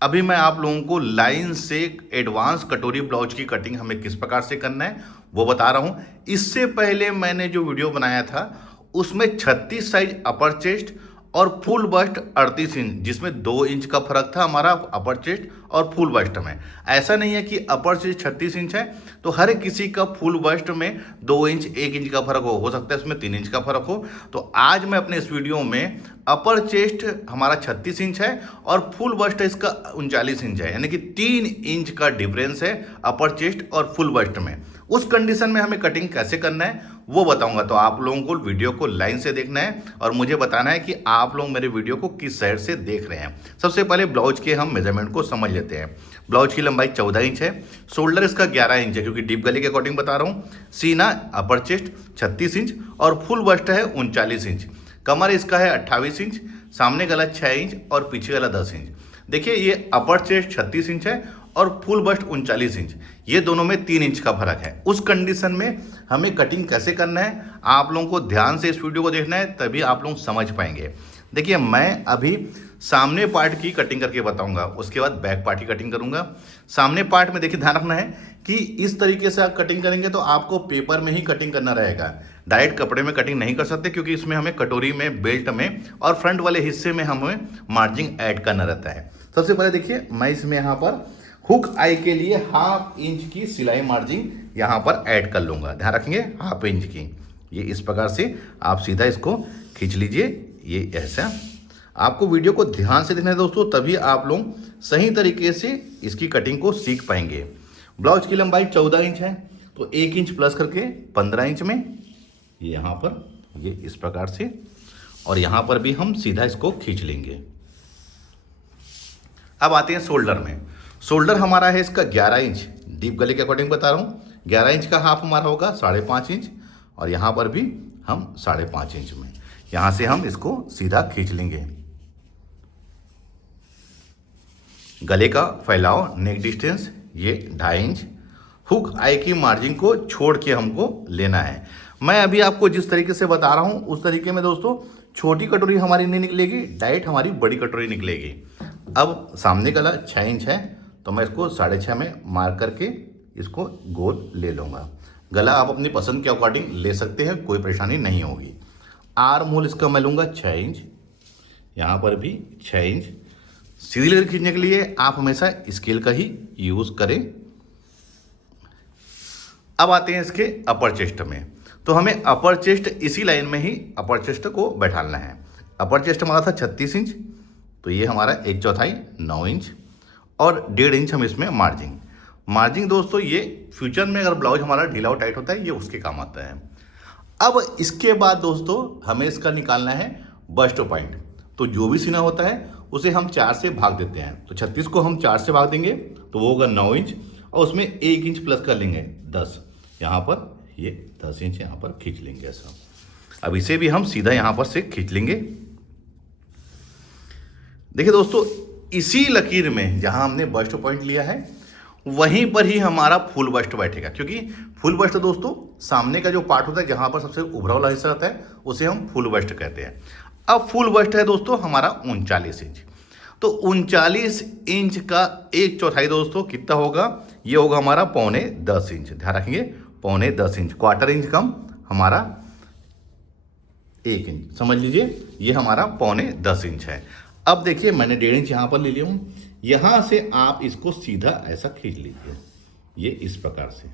अभी मैं आप लोगों को लाइन से एडवांस कटोरी ब्लाउज की कटिंग हमें किस प्रकार से करना है वो बता रहा हूँ। इससे पहले मैंने जो वीडियो बनाया था उसमें 36 साइज अपर चेस्ट और फुल बस्ट 38 इंच, जिसमें 2 इंच का फर्क था हमारा अपर चेस्ट और फुल बस्ट में। ऐसा नहीं है कि अपर चेस्ट 36 इंच है तो हर किसी का फुल बस्ट में 2 इंच 1 इंच का फर्क हो सकता है इसमें 3 इंच का फर्क हो। तो आज मैं अपने इस वीडियो में अपर चेस्ट हमारा 36 इंच है और फुल बस्ट इसका 39 इंच है, यानी कि 3 इंच का डिफरेंस है अपर चेस्ट और फुल बस्ट में। उस कंडीशन में हमें कटिंग कैसे करना है वो बताऊंगा। तो आप लोगों को वीडियो को लाइन से देखना है और मुझे बताना है कि आप लोग मेरे वीडियो को किस साइड से देख रहे हैं। सबसे पहले ब्लाउज के हम मेजरमेंट को समझ लेते हैं। ब्लाउज की लंबाई 14 इंच है, शोल्डर इसका 11 इंच है क्योंकि डीप गले के अकॉर्डिंग बता रहा हूँ। सीना अपर चेस्ट 36 इंच और फुल बस्ट है 39 इंच। कमर इसका है 28 इंच, सामने गला 6 इंच और पीछे गला 10 इंच। देखिए ये अपर चेस्ट 36 इंच है और फुल बस्ट 39 इंच, ये दोनों में 3 इंच का फर्क है। उस कंडीशन में हमें कटिंग कैसे करना है आप लोगों को ध्यान से इस वीडियो को देखना है, तभी आप लोग समझ पाएंगे। देखिए मैं अभी सामने पार्ट की कटिंग करके बताऊंगा, उसके बाद बैक पार्ट की कटिंग करूंगा। सामने पार्ट में देखिए ध्यान रखना है कि इस तरीके से आप कटिंग करेंगे तो आपको पेपर में ही कटिंग करना रहेगा, डायरेक्ट कपड़े में कटिंग नहीं कर सकते क्योंकि इसमें हमें कटोरी में, बेल्ट में और फ्रंट वाले हिस्से में हमें मार्जिंग ऐड करना रहता है। सबसे पहले देखिए मैं इसमें यहाँ पर हुक आई के लिए 1/2 इंच की सिलाई मार्जिंग यहाँ पर ऐड कर लूँगा। ध्यान रखेंगे 1/2 इंच की। ये इस प्रकार से आप सीधा इसको खींच लीजिए, ये ऐसा। आपको वीडियो को ध्यान से देखना है दोस्तों, तभी आप लोग सही तरीके से इसकी कटिंग को सीख पाएंगे। ब्लाउज की लंबाई 14 इंच है तो 1 इंच प्लस करके 15 इंच में ये यहाँ पर ये इस प्रकार से, और यहाँ पर भी हम सीधा इसको खींच लेंगे। अब आते हैं शोल्डर में। शोल्डर हमारा है इसका 11 इंच, डीप गले के अकॉर्डिंग बता रहा हूँ। 11 इंच का हाफ हमारा होगा 5.5 इंच और यहाँ पर भी हम 5.5 इंच में यहाँ से हम इसको सीधा खींच लेंगे। गले का फैलाव नेक डिस्टेंस ये 2.5 इंच। हुक आई की मार्जिन को छोड़ के हमको लेना है। मैं अभी आपको जिस तरीके से बता रहा हूँ उस तरीके में दोस्तों छोटी कटोरी हमारी नहीं निकलेगी, डायरेक्ट हमारी बड़ी कटोरी निकलेगी। अब सामने गला 6 इंच है तो मैं इसको 6.5 में मार्क करके इसको गोल ले लूँगा। गला आप अपनी पसंद के अकॉर्डिंग ले सकते हैं, कोई परेशानी नहीं होगी। आर्म होल इसका मैं लूँगा 6 इंच, यहाँ पर भी 6 इंच। सीधी लेकर खींचने के लिए आप हमेशा स्केल का ही यूज़ करें। अब आते हैं इसके अपर चेस्ट में। तो हमें अपर चेस्ट इसी लाइन में ही अपर चेस्ट को बैठाना है। अपर चेस्ट हमारा था 36 इंच तो ये हमारा 1/4 9 इंच और 1.5 इंच हम इसमें मार्जिंग दोस्तों ये फ्यूचर में अगर ब्लाउज हमारा ढीला और टाइट होता है ये उसके काम आता है। अब इसके बाद दोस्तों हमें इसका निकालना है बस्ट पॉइंट। तो जो भी सीना होता है उसे हम 4 से भाग देते हैं। तो 36 को हम 4 से भाग देंगे तो वो होगा 9 इंच और उसमें 1 इंच प्लस कर लेंगे 10, यहाँ पर ये 10 इंच यहाँ पर खींच लेंगे ऐसा। अब इसे भी हम सीधा यहाँ पर से खींच लेंगे। देखिए दोस्तों इसी लकीर में जहाँ हमने बस्ट पॉइंट लिया है वहीं पर ही हमारा फुल बस्ट बैठेगा, क्योंकि फुल बस्ट दोस्तों सामने का जो पार्ट होता है जहाँ पर सबसे उभरा वाला हिस्सा होता है उसे हम फुल बस्ट कहते हैं। अब फुल बस्ट है दोस्तों हमारा 39 इंच। तो 39 इंच का 1/4 दोस्तों कितना होगा, ये होगा हमारा 9.25 इंच। ध्यान रखेंगे 9.25 इंच, 1/4 इंच कम हमारा 1 इंच, समझ लीजिए ये हमारा 9.25 इंच है। अब देखिए मैंने 1.5 इंच यहाँ पर ले लिया हूँ, यहाँ से आप इसको सीधा ऐसा खींच लीजिए, ये इस प्रकार से,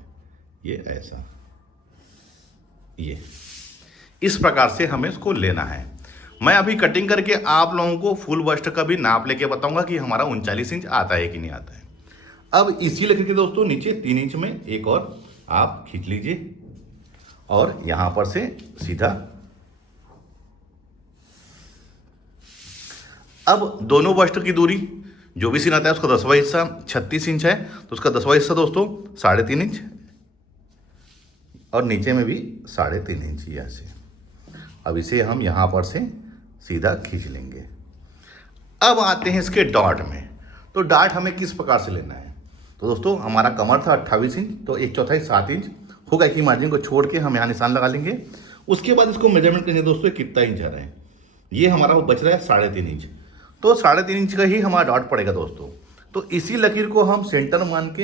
ये ऐसा, ये इस प्रकार से हमें इसको लेना है। मैं अभी कटिंग करके आप लोगों को फुल बस्ट का भी नाप लेके बताऊंगा कि हमारा 39 इंच आता है कि नहीं आता है। अब इसी लेकर के दोस्तों नीचे 3 इंच में एक और आप खींच लीजिए और यहाँ पर से सीधा। अब दोनों बस्ट की दूरी जो भी सीना आता है उसका 10वां हिस्सा 36 इंच है तो उसका 10वां हिस्सा दोस्तों 3.5 इंच और नीचे में भी 3.5 इंच ऐसे। अब इसे हम यहाँ पर से सीधा खींच लेंगे। अब आते हैं इसके डॉट में। तो डॉट हमें किस प्रकार से लेना है, तो दोस्तों हमारा कमर था 28 इंच तो 1/4 7 इंच होगा कि मार्जिन को छोड़ के हम यहाँ निशान लगा लेंगे। उसके बाद इसको मेजरमेंट करेंगे दोस्तों कितना इंच आ रहा है, ये हमारा बच रहा है 3.5 इंच। तो 3.5 इंच का ही हमारा डॉट पड़ेगा दोस्तों। तो इसी लकीर को हम सेंटर मान के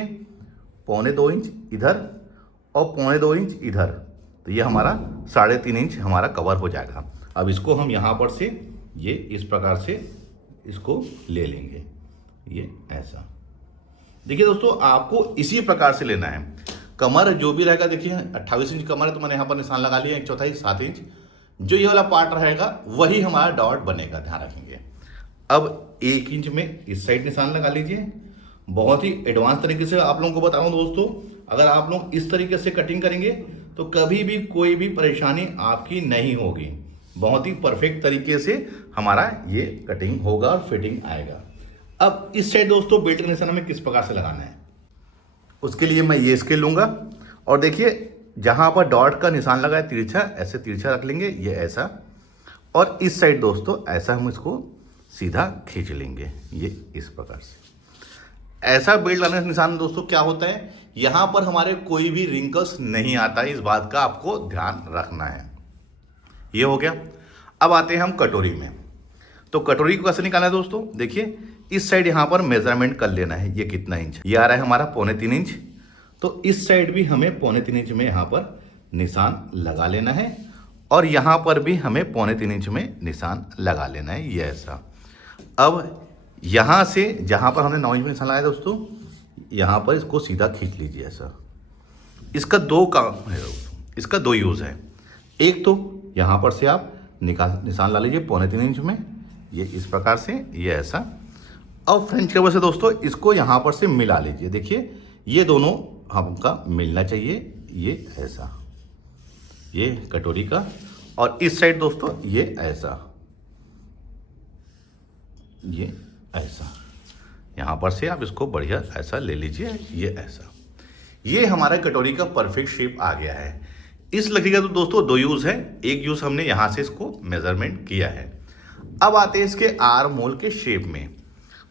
1.25 इंच इधर और 1.25 इंच इधर, तो ये हमारा 3.5 इंच हमारा कवर हो जाएगा। अब इसको हम यहाँ पर से ये इस प्रकार से इसको ले लेंगे, ये ऐसा। देखिए दोस्तों, आपको इसी प्रकार से लेना है। कमर जो भी रहेगा, देखिए 28 इंच कमर है तो मैंने यहाँ पर निशान लगा लिया 1/4 7 इंच। जो ये वाला पार्ट रहेगा वही हमारा डॉट बनेगा, ध्यान रखेंगे। अब 1 इंच में इस साइड निशान लगा लीजिए। बहुत ही एडवांस तरीके से आप लोगों को बताऊं दोस्तों, अगर आप लोग इस तरीके से कटिंग करेंगे तो कभी भी कोई भी परेशानी आपकी नहीं होगी। बहुत ही परफेक्ट तरीके से हमारा ये कटिंग होगा और फिटिंग आएगा। अब इस साइड दोस्तों बेल्ट का निशान हमें किस प्रकार से लगाना है, उसके लिए मैं ये स्केल लूँगा और देखिए जहाँ पर डॉट का निशान लगा है तिरछा, ऐसे तिरछा रख लेंगे, ये ऐसा। और इस साइड दोस्तों ऐसा हम इसको सीधा खींच लेंगे, ये इस प्रकार से। ऐसा बेल्ट लगाने का निशान दोस्तों क्या होता है, यहाँ पर हमारे कोई भी रिंकल्स नहीं आता है, इस बात का आपको ध्यान रखना है। ये हो गया। अब आते हैं हम कटोरी में। तो कटोरी को कैसे निकालना है दोस्तों, देखिए इस साइड यहाँ पर मेजरमेंट कर लेना है, ये कितना इंच, ये आ रहा है हमारा 3.25 इंच। तो इस साइड भी हमें 3.25 इंच में यहाँ पर निशान लगा लेना है और यहाँ पर भी हमें 3.25 इंच में निशान लगा लेना है, ये ऐसा। अब यहाँ से जहाँ पर हमने 9 इंच में निशान लगाया दोस्तों, यहाँ पर इसको सीधा खींच लीजिए ऐसा। इसका 2 काम है दोस्तों, इसका 2 यूज़ है। एक तो यहाँ पर से आप निशान ला लीजिए 3.25 इंच में, ये इस प्रकार से, ये ऐसा। अब फ्रेंच कवर से दोस्तों इसको यहाँ पर से मिला लीजिए। देखिए ये दोनों हमका मिलना चाहिए, ये ऐसा, ये कटोरी का। और इस साइड दोस्तों ये ऐसा, ये ऐसा। यहाँ पर से आप इसको बढ़िया ऐसा ले लीजिए, ये ऐसा। ये हमारा कटोरी का परफेक्ट शेप आ गया है। इस लकड़ी का तो दोस्तों 2 यूज़ है। एक यूज़ हमने यहाँ से इसको मेजरमेंट किया है। अब आते हैं इसके आर्म होल के शेप में।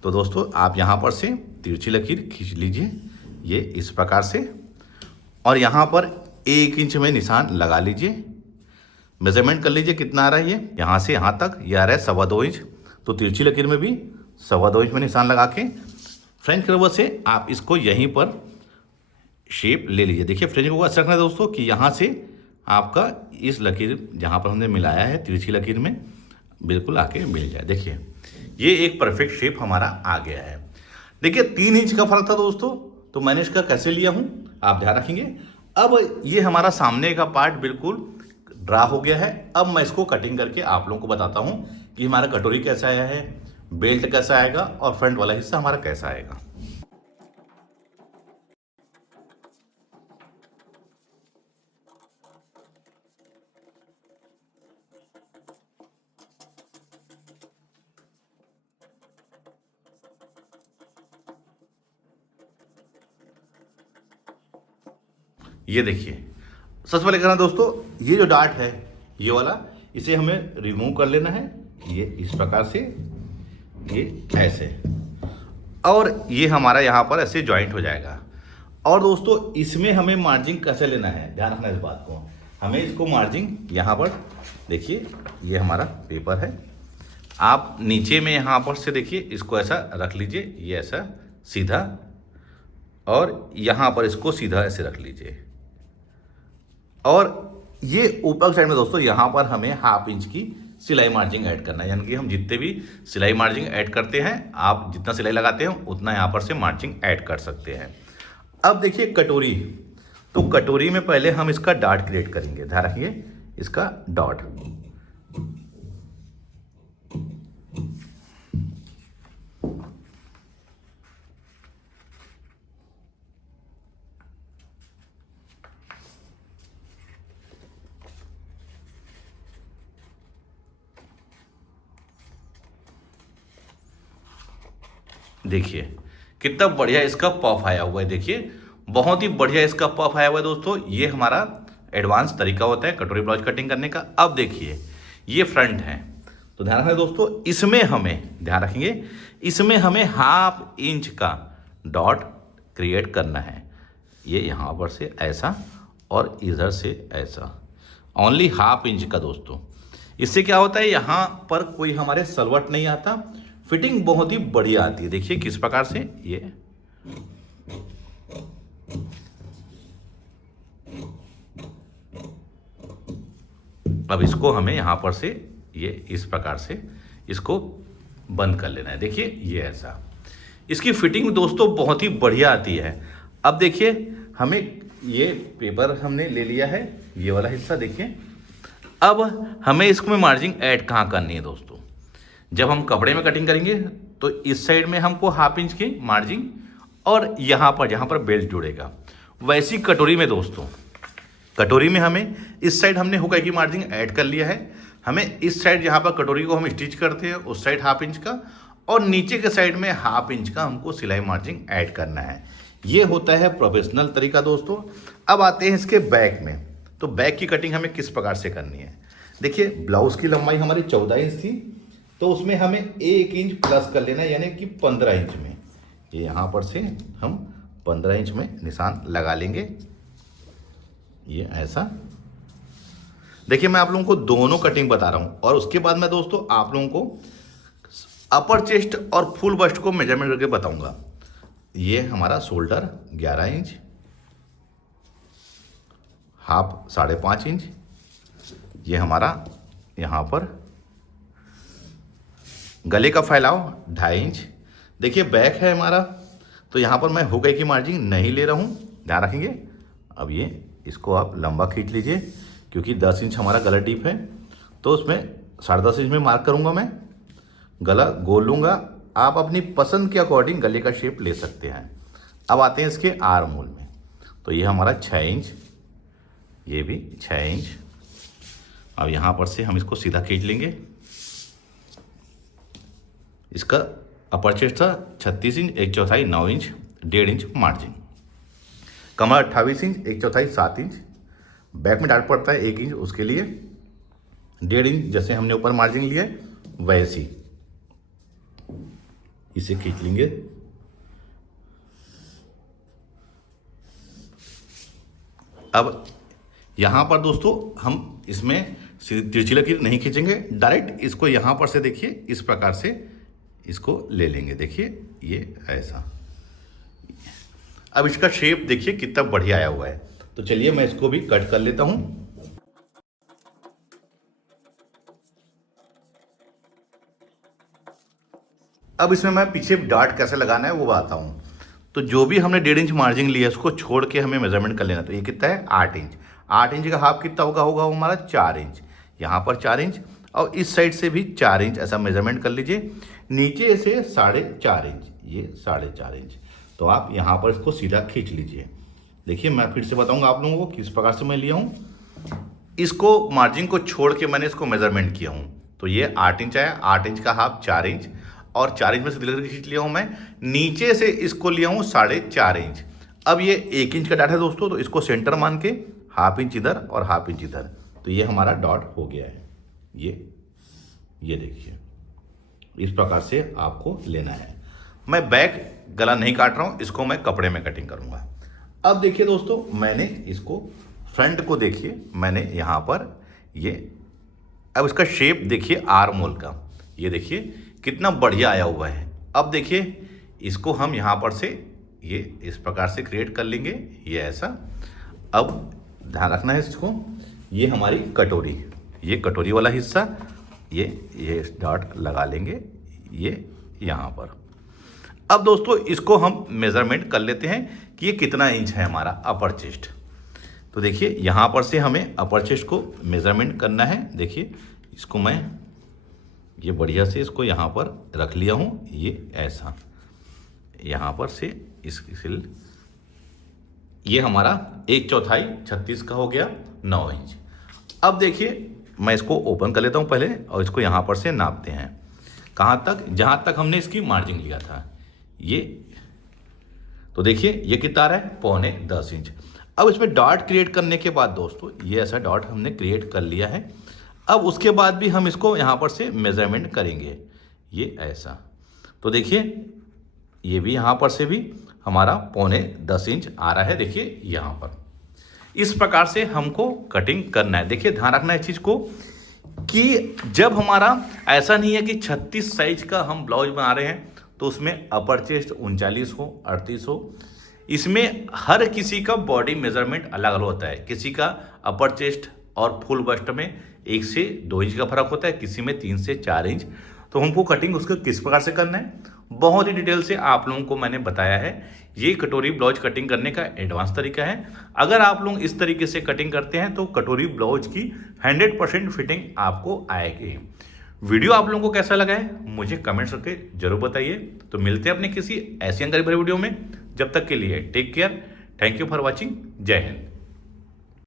तो दोस्तों आप यहाँ पर से तिरछी लकीर खींच लीजिए, ये इस प्रकार से। और यहाँ पर 1 इंच में निशान लगा लीजिए, मेजरमेंट कर लीजिए कितना आ रहा है ये, यहाँ से यहाँ तक ये आ रहा है 2.25 इंच। तो तिरछी लकीर में भी 2.25 इंच में निशान लगा के फ्रेंच कवर से आप इसको यहीं पर शेप ले लीजिए। देखिए फ्रेंच कवर को ऐसा रखना है दोस्तों कि यहाँ से आपका इस लकीर जहाँ पर हमने मिलाया है तिरछी लकीर में बिल्कुल आके मिल जाए। देखिए ये एक परफेक्ट शेप हमारा आ गया है। देखिए 3 इंच का फर्क था दोस्तों, तो मैंने इसका कैसे लिया हूँ आप ध्यान रखेंगे। अब ये हमारा सामने का पार्ट बिल्कुल ड्रा हो गया है। अब मैं इसको कटिंग करके आप लोगों को बताता हूँ कि हमारा कटोरी कैसा आया है, बेल्ट कैसा आएगा और फ्रंट वाला हिस्सा हमारा कैसा आएगा। ये देखिए सबसे पहले करना दोस्तों, ये जो डार्ट है ये वाला, इसे हमें रिमूव कर लेना है, ये इस प्रकार से, ये ऐसे। और ये हमारा यहाँ पर ऐसे जॉइंट हो जाएगा। और दोस्तों इसमें हमें मार्जिंग कैसे लेना है, ध्यान रखना इस बात को। हमें इसको मार्जिंग यहाँ पर देखिए, ये हमारा पेपर है, आप नीचे में यहाँ पर से देखिए इसको ऐसा रख लीजिए, ये ऐसा सीधा, और यहाँ पर इसको सीधा ऐसे रख लीजिए। और ये ऊपर साइड में दोस्तों यहाँ पर हमें 1/2 इंच की सिलाई मार्जिंग ऐड करना है, यानी कि हम जितने भी सिलाई मार्जिंग ऐड करते हैं, आप जितना सिलाई लगाते हैं उतना यहाँ पर से मार्जिंग ऐड कर सकते हैं। अब देखिए कटोरी, तो कटोरी में पहले हम इसका डॉट क्रिएट करेंगे, ध्यान रखिए इसका डॉट। देखिए कितना बढ़िया इसका पफ आया हुआ है, देखिए बहुत ही बढ़िया इसका पफ आया हुआ है दोस्तों। ये हमारा एडवांस तरीका होता है कटोरी ब्लाउज कटिंग करने का। अब देखिए ये फ्रंट है, तो ध्यान रखना दोस्तों, इसमें हमें ध्यान रखेंगे, इसमें हमें 1/2 इंच का डॉट क्रिएट करना है। ये यहाँ पर से ऐसा और इधर से ऐसा, ओनली 1/2 इंच का दोस्तों। इससे क्या होता है, यहाँ पर कोई हमारे सलवट नहीं आता, फिटिंग बहुत ही बढ़िया आती है। देखिए किस प्रकार से ये अब इसको हमें यहां पर से ये इस प्रकार से इसको बंद कर लेना है। देखिए ये ऐसा, इसकी फिटिंग दोस्तों बहुत ही बढ़िया आती है। अब देखिए हमें ये पेपर हमने ले लिया है, ये वाला हिस्सा देखिए। अब हमें इसमें मार्जिन ऐड कहाँ करनी है दोस्तों, जब हम कपड़े में कटिंग करेंगे तो इस साइड में हमको 1/2 इंच की मार्जिन और यहाँ पर जहाँ पर बेल्ट जुड़ेगा, वैसी कटोरी में दोस्तों, कटोरी में हमें इस साइड हमने हुक की मार्जिन ऐड कर लिया है। हमें इस साइड जहाँ पर कटोरी को हम स्टिच करते हैं उस साइड 1/2 इंच का और नीचे के साइड में 1/2 इंच का हमको सिलाई मार्जिन ऐड करना है। ये होता है प्रोफेशनल तरीका दोस्तों। अब आते हैं इसके बैक में, तो बैक की कटिंग हमें किस प्रकार से करनी है। देखिए ब्लाउज की लंबाई हमारी 14 इंच थी, तो उसमें हमें 1 इंच प्लस कर लेना है, यानी कि 15 इंच में। ये यहाँ पर से हम 15 इंच में निशान लगा लेंगे, ये ऐसा। देखिए मैं आप लोगों को दोनों कटिंग बता रहा हूँ और उसके बाद मैं दोस्तों आप लोगों को अपर चेस्ट और फुल बस्ट को मेजरमेंट करके बताऊंगा। ये हमारा शोल्डर 11 इंच, हाफ 5.5 इंच, ये हमारा यहाँ पर गले का फैलाव 2.5 इंच। देखिए बैक है हमारा, तो यहाँ पर मैं हुक की मार्जिन नहीं ले रहा हूँ, ध्यान रखेंगे। अब ये इसको आप लंबा खींच लीजिए, क्योंकि 10 इंच हमारा गला डीप है, तो उसमें 10.5 इंच में मार्क करूँगा मैं। गला गोल लूँगा, आप अपनी पसंद के अकॉर्डिंग गले का शेप ले सकते हैं। अब आते हैं इसके आर्म होल में, तो ये हमारा 6 इंच, ये भी 6 इंच। अब यहाँ पर से हम इसको सीधा खींच लेंगे। इसका अपर चेस्ट था 36 इंच 1/4 9 इंच 1.5 इंच मार्जिन। कमर 28 इंच 1/4 7 इंच। बैक में डार्ट पड़ता है 1 इंच, उसके लिए 1.5 इंच जैसे हमने ऊपर मार्जिन लिया वैसे ही इसे खींच लेंगे। अब यहाँ पर दोस्तों हम इसमें तिरछी लकीर नहीं खींचेंगे, डायरेक्ट इसको यहाँ पर से देखिए इस प्रकार से इसको ले लेंगे। देखिए ये ऐसा। अब इसका शेप देखिए कितना बढ़िया आया हुआ है, तो चलिए मैं इसको भी कट कर लेता हूँ। अब इसमें मैं पीछे डार्ट कैसे लगाना है वो बताता हूँ। तो जो भी हमने 1.5 इंच मार्जिन लिया है उसको छोड़ के हमें मेजरमेंट कर लेना। तो ये कितना है 8 इंच। 8 इंच का हाफ कितना होगा वो हमारा 4 इंच। यहाँ पर 4 इंच और इस साइड से भी 4 इंच ऐसा मेजरमेंट कर लीजिए। नीचे से 4.5 इंच, ये 4.5 इंच। तो आप यहाँ पर इसको सीधा खींच लीजिए। देखिए मैं फिर से बताऊँगा आप लोगों को किस प्रकार से मैं लिया हूँ। इसको मार्जिन को छोड़ के मैंने इसको मेजरमेंट किया हूँ। तो ये 8 इंच आया, 8 इंच का हाफ 4 इंच और 4 इंच में से दिल खींच लिया हूँ मैं। नीचे से इसको लिया हूँ 4.5 इंच। अब ये 1 इंच का डॉट है दोस्तों, तो इसको सेंटर मान के 1/2 इंच इधर और 1/2 इंच इधर, तो ये हमारा डॉट हो गया है। ये देखिए इस प्रकार से आपको लेना है। मैं बैक गला नहीं काट रहा हूँ, इसको मैं कपड़े में कटिंग करूँगा। अब देखिए दोस्तों मैंने इसको फ्रंट को देखिए, मैंने यहाँ पर ये अब इसका शेप देखिए आर्म होल का, ये देखिए कितना बढ़िया आया हुआ है। अब देखिए इसको हम यहाँ पर से ये इस प्रकार से क्रिएट कर लेंगे, ये ऐसा। अब ध्यान रखना है इसको, ये हमारी कटोरी, ये कटोरी वाला हिस्सा, ये डॉट लगा लेंगे ये यहाँ पर। अब दोस्तों इसको हम मेज़रमेंट कर लेते हैं कि ये कितना इंच है हमारा अपर चेस्ट। तो देखिए यहाँ पर से हमें अपर चेस्ट को मेज़रमेंट करना है। देखिए इसको मैं ये बढ़िया से इसको यहाँ पर रख लिया हूँ, ये ऐसा। यहाँ पर से ये हमारा 1/4 36 का हो गया 9 इंच। अब देखिए मैं इसको ओपन कर लेता हूँ पहले और इसको यहाँ पर से नापते हैं कहाँ तक, जहाँ तक हमने इसकी मार्जिन लिया था ये। तो देखिए ये कितना आ रहा है 9.25 इंच। अब इसमें डॉट क्रिएट करने के बाद दोस्तों ये ऐसा डॉट हमने क्रिएट कर लिया है। अब उसके बाद भी हम इसको यहाँ पर से मेज़रमेंट करेंगे, ये ऐसा। तो देखिए ये भी यहाँ पर से भी हमारा 9.25 इंच आ रहा है। देखिए यहाँ पर इस प्रकार से हमको कटिंग करना है। देखिए ध्यान रखना है इस चीज़ को कि जब हमारा ऐसा नहीं है कि 36 साइज का हम ब्लाउज बना रहे हैं तो उसमें अपर चेस्ट 39 हो, 38 हो। इसमें हर किसी का बॉडी मेजरमेंट अलग अलग होता है। किसी का अपर चेस्ट और फुल बस्ट में 1 से 2 इंच का फर्क होता है, किसी में 3 से 4 इंच। तो हमको कटिंग उसका किस प्रकार से करना है बहुत ही डिटेल से आप लोगों को मैंने बताया है। ये कटोरी ब्लाउज कटिंग करने का एडवांस तरीका है। अगर आप लोग इस तरीके से कटिंग करते हैं तो कटोरी ब्लाउज की 100% फिटिंग आपको आएगी। वीडियो आप लोगों को कैसा लगा है मुझे कमेंट्स करके जरूर बताइए। तो मिलते हैं अपने किसी ऐसी जानकारी भरे वीडियो में। जब तक के लिए take care, thank you for watching, जय हिंद।